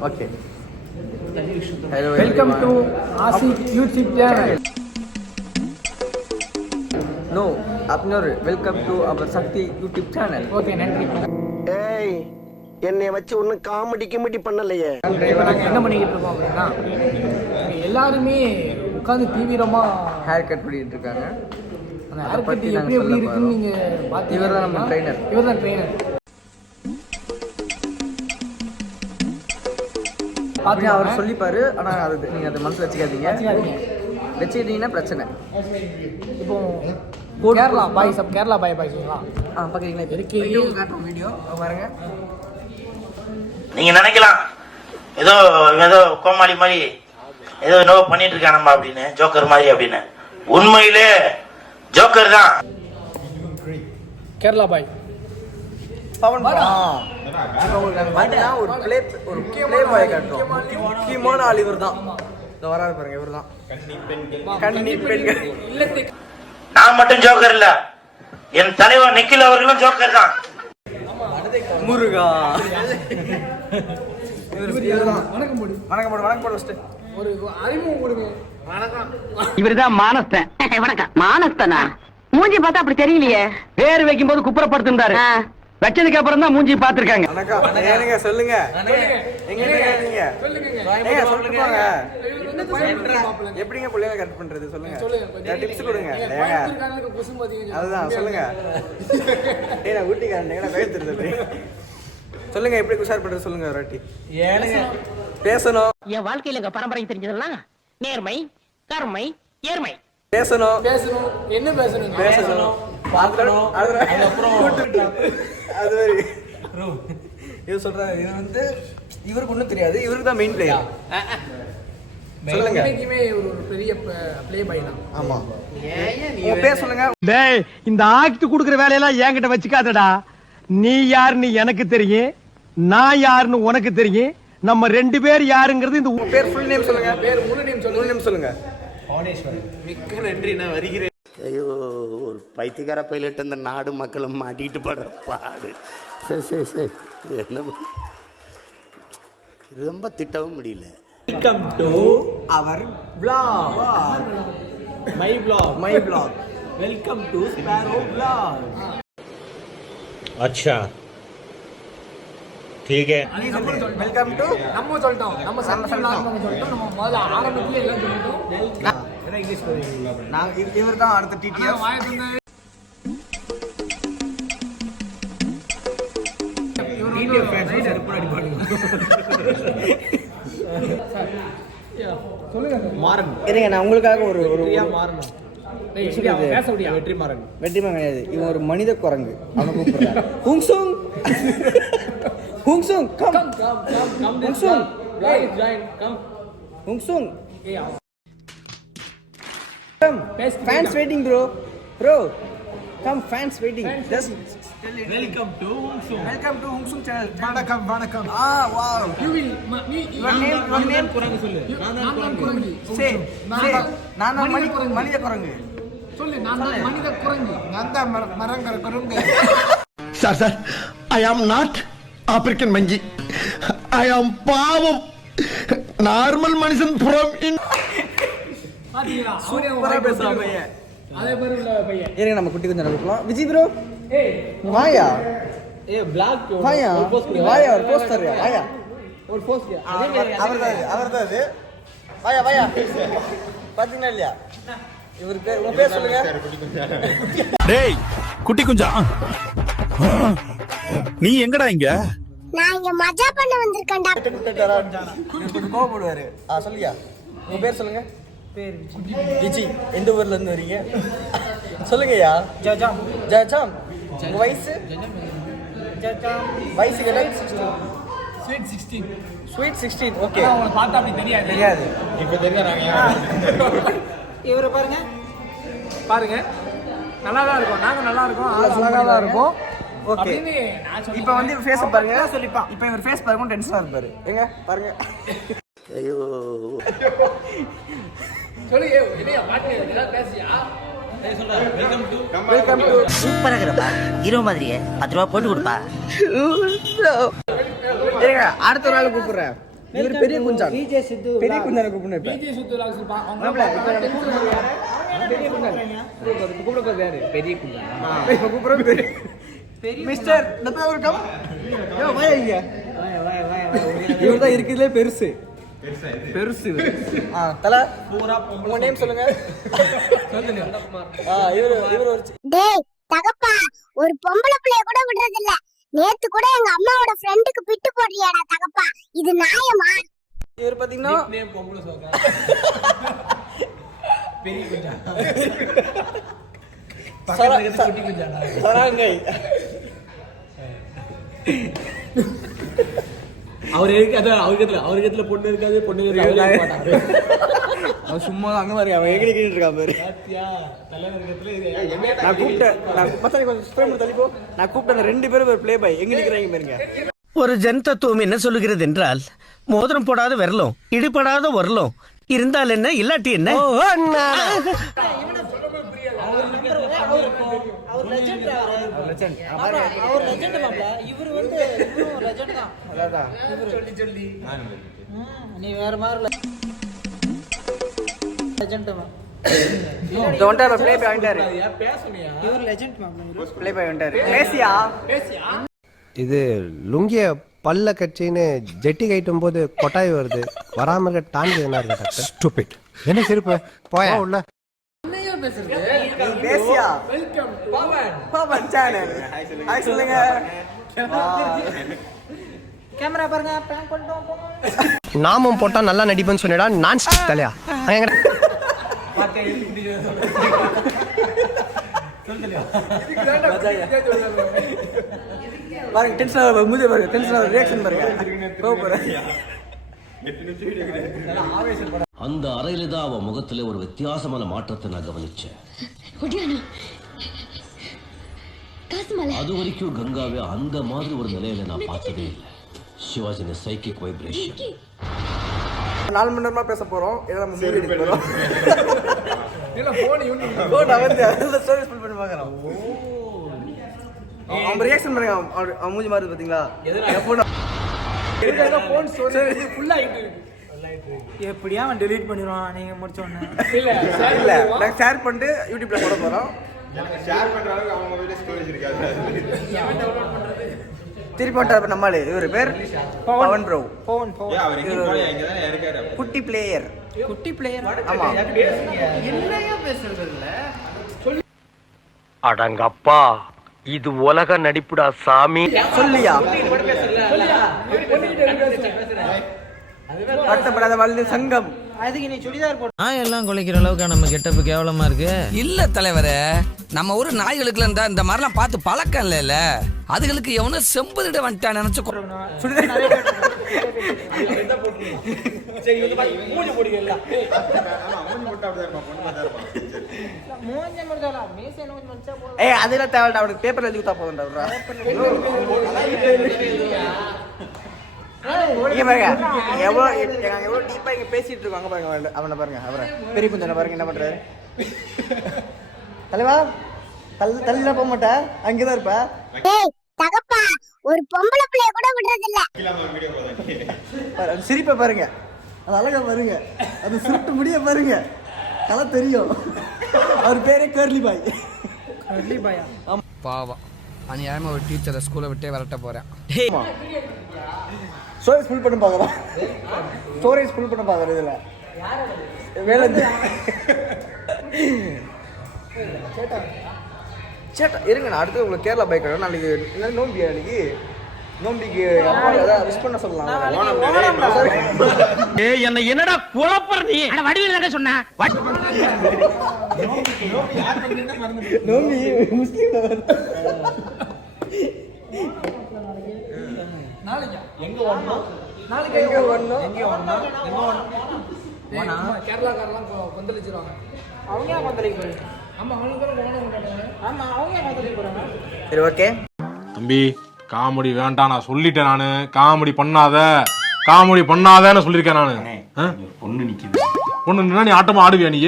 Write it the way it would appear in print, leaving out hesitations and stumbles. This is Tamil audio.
Okay. Hello, welcome to Asif YouTube channel. No, Abner, welcome to our Sakti YouTube channel. Okay, நன்றி. ஏய் என்னை வச்சு ஒன்றும் காமெடி பண்ணலையே. என்ன பண்ணிக்கிட்டு இருக்கோம் அப்படின்னா எல்லாருமே உட்காந்து தீவிரமா ஹேர் கட் பண்ணிட்டு இருக்காங்க. அந்த ஹேர் கட் எப்படி இருக்குன்னு நீங்க பாத்தீங்க. இவர் தான் நம்ம ட்ரெயினர். இவர் தான் ட்ரெயினர். அப்படியே அவர் சொல்லிப்பாரு. ஆனா அது நீங்க அதை மனசுல வச்சுக்கிட்டீங்கன்னா பிரச்சனை. இப்போ கேரளா பாய் சொல்லுங்களா? பாக்குறீங்களா? காட்டுறோம் வீடியோ பாருங்க. நீங்க நினைக்கலாம் ஏதோ கோமாளி மாதிரி ஏதோ என்னவோ பண்ணிட்டு இருக்கானம்மா அப்படின்னு, ஜோக்கர் மாதிரி அப்படின்னு. உண்மையிலே ஜோக்கர் தான். கேரளா பாய் பவன் இப்போ உங்களுக்கு பாத்தீங்கன்னா ஒரு ப்ளே பாய் காட்டுறோம். முக்கியமான ஆள் இவர் தான். இந்த வராது பாருங்க, இவர் தான் கன்னி பெண்கள் இல்லத்தை. நான் மட்டும் ஜோக்கர் இல்ல, என் தலைவர் நிக்கில் அவர்களும் ஜோக்கர் தான். முருகா வணக்கம் போடு ஒரு அறிமுகம் கொடுங்க. வணக்கம். இவருதான் மானஸ்தன். வணக்கம். மானஸ்தனா? மூஞ்சி பார்த்தா அப்படி தெரியலையே. பேர் வைக்கும் போது குப்புறப்படுத்திருந்தாரு. வச்சதுக்கு அப்புறம் தான் மூஞ்சி பாத்துருக்காங்க. சொல்லுங்க. எப்படிங்க பிள்ளைங்க கட் பண்றது சொல்லுங்க. டிப்ஸ் கொடுங்க. அதுதான் சொல்லுங்க. ஊட்டிக்காரன் சொல்லுங்க, எப்படி குஷார் பண்றது சொல்லுங்க. ஒரு வாட்டி பேசணும். என் வாழ்க்கையில பரம்பரை தெரிஞ்சதெல்லாம் நேர்மை, கருமை, ஏர்மை. பேசணும். என்ன பேசணும்? பார்க்கணும். அது இது சொல்றாரு. இது வந்து இவருக்கு ஒன்றும் தெரியாது. இவருக்கு தான் மெயின் பிளேயர். சொல்லுங்க. ஒரு பெரிய ப்ளே பாய் தான். ஆமா. உங்க பேர் சொல்லுங்க. டேய், இந்த ஆக்ட் குடுக்குற வேலையெல்லாம் என்கிட்ட வச்சுக்காதடா. நீ யாருன்னு எனக்கு தெரியும், நான் யாருன்னு உனக்கு தெரியும். நம்ம ரெண்டு பேர் யாருங்கிறது இந்த பேர் ஃபுல் நேம் சொல்லுங்க. பேர் முழு நேம் சொல்லுங்க. மிக்க நன்றி, நான் வருகிறேன். ஐயோ, ஒரு பைத்தியக்கார பைலட் இந்த நாடு மக்களும் மாட்டிக்கிட்டு படுற பாடு. சரி என்ன ரொம்ப திட்டவும் முடியல. Welcome to our vlog. My vlog. Welcome to Sparrow vlog. अच्छा ठीक है. வெல்கம் டு நம்ம சொல்லிட்டோம். நம்ம சொல்லிட்டோம். நம்ம முதல்ல ஆரம்பத்துல எல்லாம் சொல்லிட்டோம். இங்கிலீஷ் தெரியுங்களா? நான் இவர் தான் அடுத்த டிடிஎஃப். இருங்க, நான் உங்களுக்காக ஒரு வெற்றிமாறன் கிடையாது. இவன் ஒரு மனித குரங்கு. அவனை கூப்பிடுறான். Hungsung come. Hungsung fans waiting bro come fans waiting. Just welcome to Hungsung channel. வணக்கம். Wow, You will your name குரங்கு சொல்லு. நான் குரங்கு. say நான் மனித குரங்கு சொல்லு. நான் மனித குரங்கு. நான் தான் மரங்கர குரங்கு. Sir I am not African மங்கி. ஐ ஆம் பாவம் நார்மல் மனுஷன் ஃப்ரம் பாத்தீங்களா? சூப்பரா பேசுற பையன். அதே மாதிரி உள்ள பையன். இருங்க, நம்ம குட்டி கொஞ்சம் நடக்கலாம். விஜய் ப்ரோ, ஏய் வாயா. பிளாக் வாயா ஒரு போஸ்டர். வாயா ஒரு போஸ்ட். அவர்தான் அது. வாயா பாத்தீங்களா இல்லையா? இவர் பேர், உங்க பேர் சொல்லுங்க. டேய் குட்டி குஞ்சா, நீ எங்கடா இங்க? நான் இங்க மஜா பண்ண வந்திருக்கேன்டா. கொஞ்சம் கோவப்படுவாரு. சொல்லியா, உங்க பேர் சொல்லுங்க. பேர் விஜி. எந்த ஊர்ல இருந்து வரீங்க சொல்லுங்கய்யா. ஜாஜாம். உங்க வயசு? வயசு ஸ்வீட் 16. ஓகே, அவங்கள பார்த்தா அப்படி தெரியாது. இப்போ தெரியாறாங்க. இவரை பாருங்க நல்லா தான் இருக்கும். நாங்க நல்லா இருக்கோம். அழகா தான் இருக்கும். ஓகே, இப்போ வந்து ஃபேஸ் பாருங்க. சொல்லிப்பான். இப்போ இவர் ஃபேஸ் பாருங்க, டென்ஷனா இருப்பாரு. எங்க பாருங்க. ஐயோ, சொல்லு. என்னையா பாட்டு இதெல்லாம் பேசியா? Welcome to. சூப்பரா இருக்குப்பா. ஹீரோ மாதிரியே 10 ரூபா போட்டு கொடுப்பா. இருங்க, அடுத்த ஒரு ஆள் கூப்பிடுறேன். இவர் பெரிய குஞ்சான். விஜய் சித்து பெரிய குஞ்சான கூப்பிடுங்க இப்ப. விஜய் சித்து vlogs இருப்பான். அவங்க மாப்ள, இப்ப நம்ம கூப்பிடுறது யாரு? பெரிய குண்டான். கூப்பிட போறது யாரு? பெரிய குண்டான். இப்ப கூப்பிடுறது பெரிய மிஸ்டர் டப்பா ஒரு கம். யோ வாயா இங்க. இவர் தான் இருக்குதுல பெருசு. பெருசு. தல உங்க நேம் சொல்லுங்க. இவர் ஒரு டேய் தகப்பா ஒரு பொம்பளை பிள்ளைய கூட விடுறது இல்ல. நேத்து கூட எங்க அம்மாவோட ஃப்ரெண்டுக்கு பிட்டு போடுறியாடா தகப்பா, இது நியாயமா? இவர் பாத்தீங்கன்னா நேம் பொம்பளை சொல்றாங்க. பெரிய குண்டான். பக்கத்துல இருக்கிறது குட்டி குண்டான். சராங்கை. அவருக்கு பொண்ணு இருக்காது, பொண்ணு இருக்காது. அவன் சும்மா அங்க பாருங்க, அவன் எகிரி கிட்டு இருக்கான் பாரு. நான் கூப்பிட்டேன் கொஞ்சம் ஸ்ப்ரே தள்ளிப்போ. நான் கூப்பிட்டேன் 2 பேரும் ஒரு ப்ளே பாய் எங்க நிக்கிறாங்க பாருங்க. ஒரு ஜன் தத்துவம் என்ன சொல்லுகிறது என்றால், மோதிரம் போடாத விரலும் இடிபடாத உரலும் இருந்தால் என்ன இல்லாட்டி என்ன. நீ வேற மாதிரி ப்ளே பாய் வந்துட்டாரு. இவர் லெஜெண்ட் மாப்ள. ப்ளே பாய் வந்துட்டாரு. பேசியா இது லுங்கிய பல்ல கட்சின்னு ஜெட்டி கைட்டும் போது கொட்டாய் வருது, வராம இருக்க டான்ஸ் என்ன இருக்கு டாக்டர்? ஸ்டூபிட். என்ன சிரிப்பு? போயா உள்ள. பேசியா welcome Pavan. Pavan channel. Hi சொல்லுங்க. கேமரா பாருங்க, பிராங்க் பண்ணிட்டோம் போங்க. நாமம் போட்டா நல்லா நடிப்பேன்னு சொன்னடா நான் தலையா. பாருங்க டென்ஷன் மூஞ்சி பாருங்க, டென்ஷன் ரியாக்ஷன் பாருங்க. அந்த அறையில தான் அவன் முகத்துல ஒரு வித்தியாசமான மாற்றத்தை நான் கவனிச்சேன். அது வரைக்கும் கங்காவே அந்த மாதிரி ஒரு நிலையில நான் பார்த்ததே இல்லை. Sivaji psychic vibration. 4 மணி நேரமா பேச போறோம். இதை நம்ம மூவி எடுக்க போறோம். இல்ல போன் யூனிட். போன் வந்து அந்த ஸ்டோரி ஸ்பெல் பண்ணி பார்க்கறோம். அவன் ரியாக்ஷன் பாருங்க, அவன் மூஞ்சி மாதிரி பாத்தீங்களா? எப்போ எதுக்காக போன் ஸ்டோரி ஃபுல்லா ஆயிட்டு இருக்கு. எப்படியா அவன் delete பண்ணிடுவான் நீங்க முடிச்ச உடனே. இல்ல இல்ல நான் ஷேர் பண்ணிட்டு யூடியூப்ல போட போறோம். ஷேர் பண்ற அளவுக்கு அவங்க மொபைல்ல ஸ்டோரேஜ் இருக்காது. எவன் டவுன்லோட் பண்றது? திருப்பி போட்டாரு நம்மளே. இவர் பேர் பவன் ப்ரோ. போன் அவர் எங்க போய் அங்க தான் இருக்காரு. குட்டி பிளேயர். குட்டி பிளேயர். ஆமா. என்னையா பேசுறது இல்ல? அடங்கப்பா, இது உலக நடிப்புடா சாமி. சொல்லியா வருத்தப்படாத வாழ்ந்து சங்கம். அதுக்கு நீ சுடிதார் போடு. எல்லாம் குலைக்கிற அளவுக்கு நம்ம கெட்டப்பு கேவலமா இருக்கு. இல்ல தலைவரே, நம்ம ஊர் நாய்களுக்குல இருந்தா இந்த மாதிரிலாம் பார்த்து பழக்கம் இல்ல. அதுகளுக்கு எவனும் செம்புதிட வந்துட்டான் நினைச்சு அதெல்லாம் தேவை. அவனுக்கு பேப்பர் எழுதி கொடுத்தா போதும்டா. எவ்வளவு டீப்பா இங்க பேசிட்டு இருக்காங்க பாருங்க. அவனை பாருங்க, அவரை பெரிய குஞ்சனை பாருங்க என்ன பண்றாரு. தலைவா தள்ளிலாம் போக மாட்டா, அங்கதான் இருப்ப. டேய் தகப்பா ஒரு பொம்பளை பிள்ளைய கூட விடுறது இல்ல. அது சிரிப்பை பாருங்க, அது அழகா பாருங்க, அது சுருட்டு முடிய பாருங்க, கலை தெரியும். அவர் பேரே கர்லி பாய். கர்லி பாயா? பாவம் அநியாயமா ஒரு டீச்சரை ஸ்கூலை விட்டே விரட்ட போறேன். ஸ்டோரேஜ் ஃபுல் பண்ண பார்க்குறோம். ஸ்டோரேஜ் ஃபுல் பண்ண பார்க்குறோம். இதில் வேலை சேட்டா இருங்க. நான் அடுத்து உங்களுக்கு கேரளா பைக் வேணும். நாளைக்கு என்ன நோம்பி? அன்னைக்கு நோம்பிக்கு அதான் விஷ் பண்ண சொல்லலாம். என்ன என்னடா குழப்பற நீ? வடிவில் சொன்ன நோம்பி முஸ்லீம் கேரளாக்காரெல்லாம் கொந்தளிச்சிருவாங்க. அவங்க கொந்தளிக்க போறாங்க. ஆமா அவங்க கொந்தளிக்க போறாங்க. சரி ஓகே தம்பி, காமெடி வேண்டாம் நான் சொல்லிட்டேன். நானு காமெடி பண்ணாதன்னு சொல்லியிருக்கேன். நானு பொண்ணு நிக்குது. பொண்ணு நீ ஆட்டமா ஆடுவியா நீ?